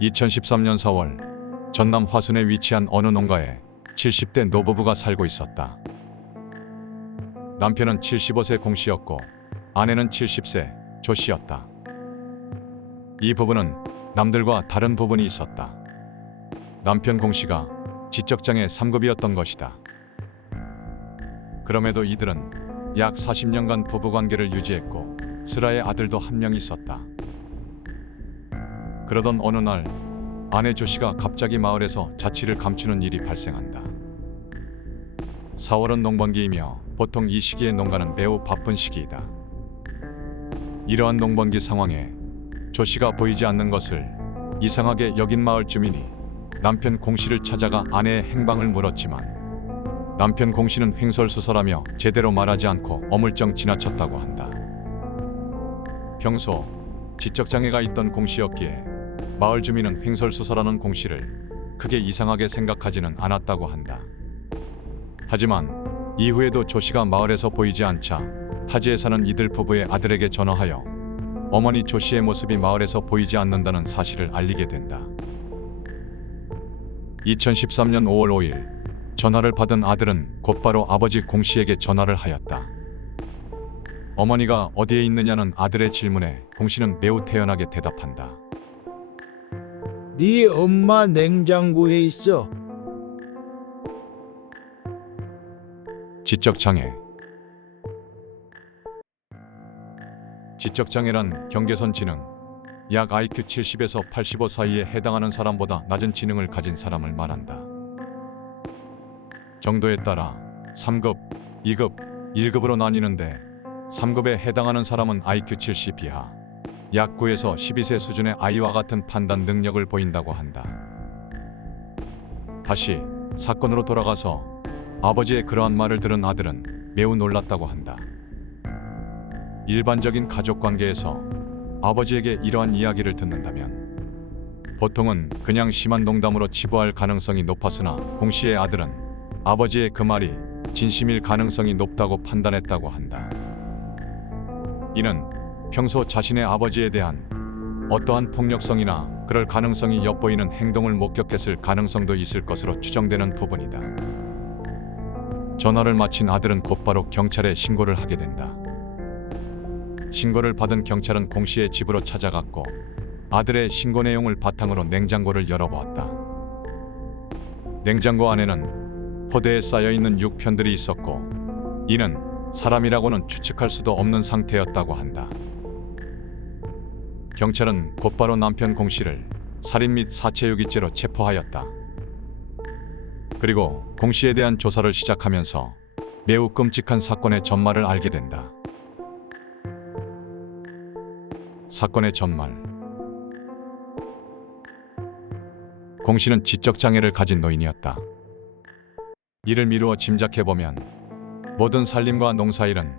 2013년 4월 전남 화순에 위치한 어느 농가에 70대 노부부가 살고 있었다. 남편은 75세 공 씨였고 아내는 70세 조 씨였다. 이 부부는 남들과 다른 부분이 있었다. 남편 공 씨가 지적장애 3급이었던 것이다. 그럼에도 이들은 약 40년간 부부관계를 유지했고 슬아의 아들도 한 명 있었다. 그러던 어느 날 아내 조 씨가 갑자기 마을에서 자취를 감추는 일이 발생한다. 4월은 농번기이며 보통 이 시기의 농가는 매우 바쁜 시기이다. 이러한 농번기 상황에 조 씨가 보이지 않는 것을 이상하게 여긴 마을 주민이 남편 공 씨를 찾아가 아내의 행방을 물었지만 남편 공 씨는 횡설수설하며 제대로 말하지 않고 어물쩡 지나쳤다고 한다. 평소 지적장애가 있던 공 씨였기에 마을 주민은 횡설수설하는 공 씨를 크게 이상하게 생각하지는 않았다고 한다. 하지만 이후에도 조 씨가 마을에서 보이지 않자 타지에 사는 이들 부부의 아들에게 전화하여 어머니 조 씨의 모습이 마을에서 보이지 않는다는 사실을 알리게 된다. 2013년 5월 5일 전화를 받은 아들은 곧바로 아버지 공 씨에게 전화를 하였다. 어머니가 어디에 있느냐는 아들의 질문에 공 씨는 매우 태연하게 대답한다. 네 엄마 냉장고에 있어. 지적장애. 지적장애란 경계선 지능, 약 IQ 70에서 85 사이에 해당하는 사람보다 낮은 지능을 가진 사람을 말한다. 정도에 따라 3급, 2급, 1급으로 나뉘는데 3급에 해당하는 사람은 IQ 70 이하, 약 9에서 12세 수준의 아이와 같은 판단 능력을 보인다고 한다. 다시 사건으로 돌아가서 아버지의 그러한 말을 들은 아들은 매우 놀랐다고 한다. 일반적인 가족 관계에서 아버지에게 이러한 이야기를 듣는다면 보통은 그냥 심한 농담으로 치부할 가능성이 높았으나 공 씨의 아들은 아버지의 그 말이 진심일 가능성이 높다고 판단했다고 한다. 이는 평소 자신의 아버지에 대한 어떠한 폭력성이나 그럴 가능성이 엿보이는 행동을 목격했을 가능성도 있을 것으로 추정되는 부분이다. 전화를 마친 아들은 곧바로 경찰에 신고를 하게 된다. 신고를 받은 경찰은 공 씨의 집으로 찾아갔고 아들의 신고 내용을 바탕으로 냉장고를 열어보았다. 냉장고 안에는 포대에 쌓여있는 육편들이 있었고 이는 사람이라고는 추측할 수도 없는 상태였다고 한다. 경찰은 곧바로 남편 공 씨를 살인 및 사체유기죄로 체포하였다. 그리고 공 씨에 대한 조사를 시작하면서 매우 끔찍한 사건의 전말을 알게 된다. 사건의 전말. 공 씨는 지적장애를 가진 노인이었다. 이를 미루어 짐작해보면 모든 살림과 농사일은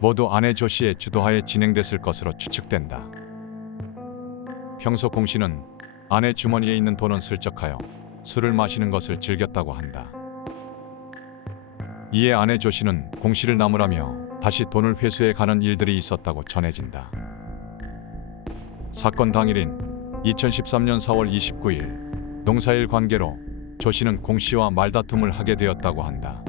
모두 아내 조 씨의 주도하에 진행됐을 것으로 추측된다. 평소 공 씨는 아내 주머니에 있는 돈은 슬쩍하여 술을 마시는 것을 즐겼다고 한다. 이에 아내 조 씨는 공 씨를 나무라며 다시 돈을 회수해 가는 일들이 있었다고 전해진다. 사건 당일인 2013년 4월 29일 농사일 관계로 조 씨는 공 씨와 말다툼을 하게 되었다고 한다.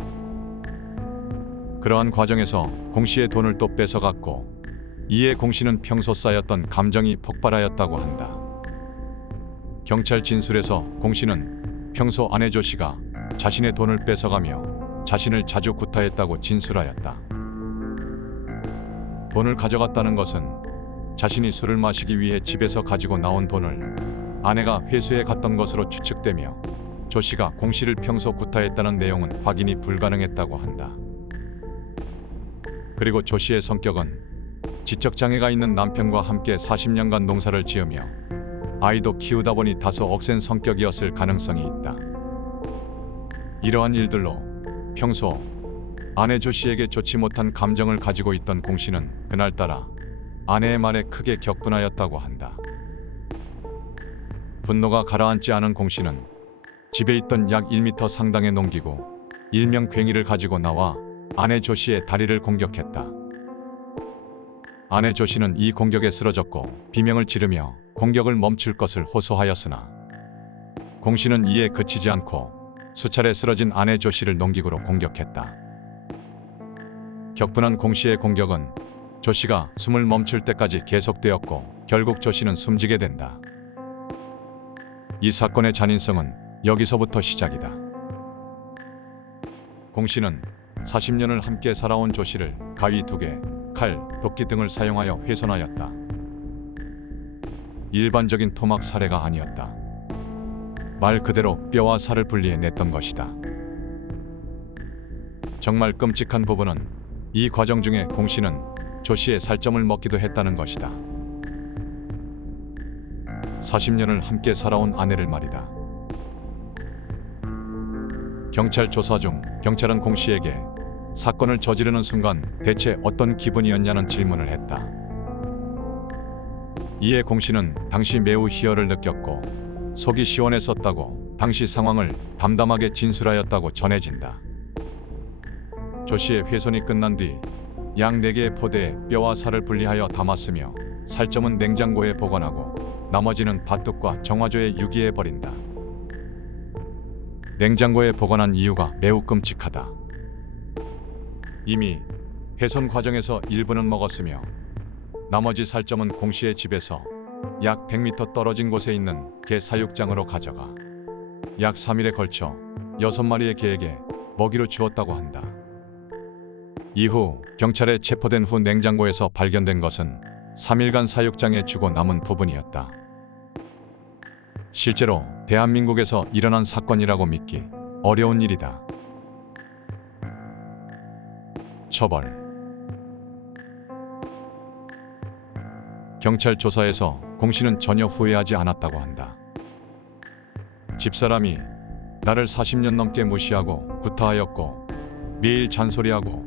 그러한 과정에서 공 씨의 돈을 또 뺏어갔고 이에 공 씨는 평소 쌓였던 감정이 폭발하였다고 한다. 경찰 진술에서 공 씨는 평소 아내 조 씨가 자신의 돈을 뺏어가며 자신을 자주 구타했다고 진술하였다. 돈을 가져갔다는 것은 자신이 술을 마시기 위해 집에서 가지고 나온 돈을 아내가 회수해 갔던 것으로 추측되며 조 씨가 공 씨를 평소 구타했다는 내용은 확인이 불가능했다고 한다. 그리고 조 씨의 성격은 지적장애가 있는 남편과 함께 40년간 농사를 지으며 아이도 키우다 보니 다소 억센 성격이었을 가능성이 있다. 이러한 일들로 평소 아내 조 씨에게 좋지 못한 감정을 가지고 있던 공 씨는 그날따라 아내의 말에 크게 격분하였다고 한다. 분노가 가라앉지 않은 공 씨는 집에 있던 약 1m 상당의 농기구 일명 괭이를 가지고 나와 아내 조 씨의 다리를 공격했다. 아내 조 씨는 이 공격에 쓰러졌고 비명을 지르며 공격을 멈출 것을 호소하였으나 공 씨는 이에 그치지 않고 수차례 쓰러진 아내 조 씨를 농기구로 공격했다. 격분한 공 씨의 공격은 조 씨가 숨을 멈출 때까지 계속되었고 결국 조 씨는 숨지게 된다. 이 사건의 잔인성은 여기서부터 시작이다. 공 씨는 40년을 함께 살아온 조 씨를 가위 2개, 칼, 도끼 등을 사용하여 훼손하였다. 일반적인 토막 살해가 아니었다. 말 그대로 뼈와 살을 분리해냈던 것이다. 정말 끔찍한 부분은 이 과정 중에 공 씨는 조 씨의 살점을 먹기도 했다는 것이다. 40년을 함께 살아온 아내를 말이다. 경찰 조사 중 경찰은 공 씨에게 사건을 저지르는 순간 대체 어떤 기분이었냐는 질문을 했다. 이에 공 씨는 당시 매우 희열을 느꼈고 속이 시원했었다고 당시 상황을 담담하게 진술하였다고 전해진다. 조 씨의 훼손이 끝난 뒤 양 4개의 포대에 뼈와 살을 분리하여 담았으며 살점은 냉장고에 보관하고 나머지는 밭둑과 정화조에 유기해 버린다. 냉장고에 보관한 이유가 매우 끔찍하다. 이미 훼손 과정에서 일부는 먹었으며 나머지 살점은 공 씨의 집에서 약 100m 떨어진 곳에 있는 개 사육장으로 가져가 약 3일에 걸쳐 6마리의 개에게 먹이로 주었다고 한다. 이후 경찰에 체포된 후 냉장고에서 발견된 것은 3일간 사육장에 주고 남은 부분이었다. 실제로 대한민국에서 일어난 사건이라고 믿기 어려운 일이다. 처벌. 경찰 조사에서 공 씨는 전혀 후회하지 않았다고 한다. 집사람이 나를 40년 넘게 무시하고 구타하였고 매일 잔소리하고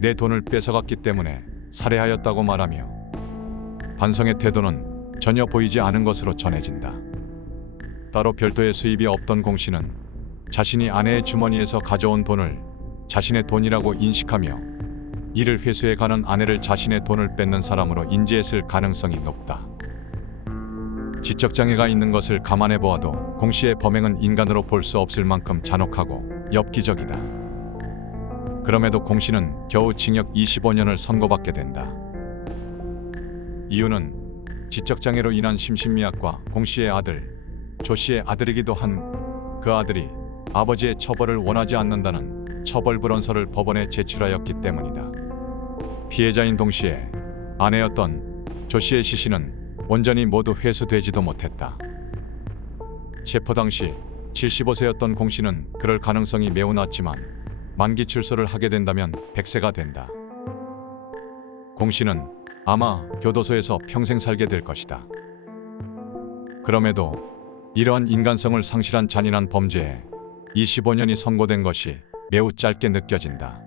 내 돈을 뺏어갔기 때문에 살해하였다고 말하며 반성의 태도는 전혀 보이지 않은 것으로 전해진다. 따로 별도의 수입이 없던 공 씨는 자신이 아내의 주머니에서 가져온 돈을 자신의 돈이라고 인식하며 이를 회수해가는 아내를 자신의 돈을 뺏는 사람으로 인지했을 가능성이 높다. 지적장애가 있는 것을 감안해 보아도 공 씨의 범행은 인간으로 볼 수 없을 만큼 잔혹하고 엽기적이다. 그럼에도 공 씨는 겨우 징역 25년을 선고받게 된다. 이유는 지적장애로 인한 심신미약과 공 씨의 아들, 조 씨의 아들이기도 한 그 아들이 아버지의 처벌을 원하지 않는다는 처벌불원서를 법원에 제출하였기 때문이다. 피해자인 동시에 아내였던 조 씨의 시신은 온전히 모두 회수되지도 못했다. 체포 당시 75세였던 공 씨는 그럴 가능성이 매우 낮지만 만기 출소를 하게 된다면 100세가 된다. 공 씨는 아마 교도소에서 평생 살게 될 것이다. 그럼에도 이러한 인간성을 상실한 잔인한 범죄에 25년이 선고된 것이 매우 짧게 느껴진다.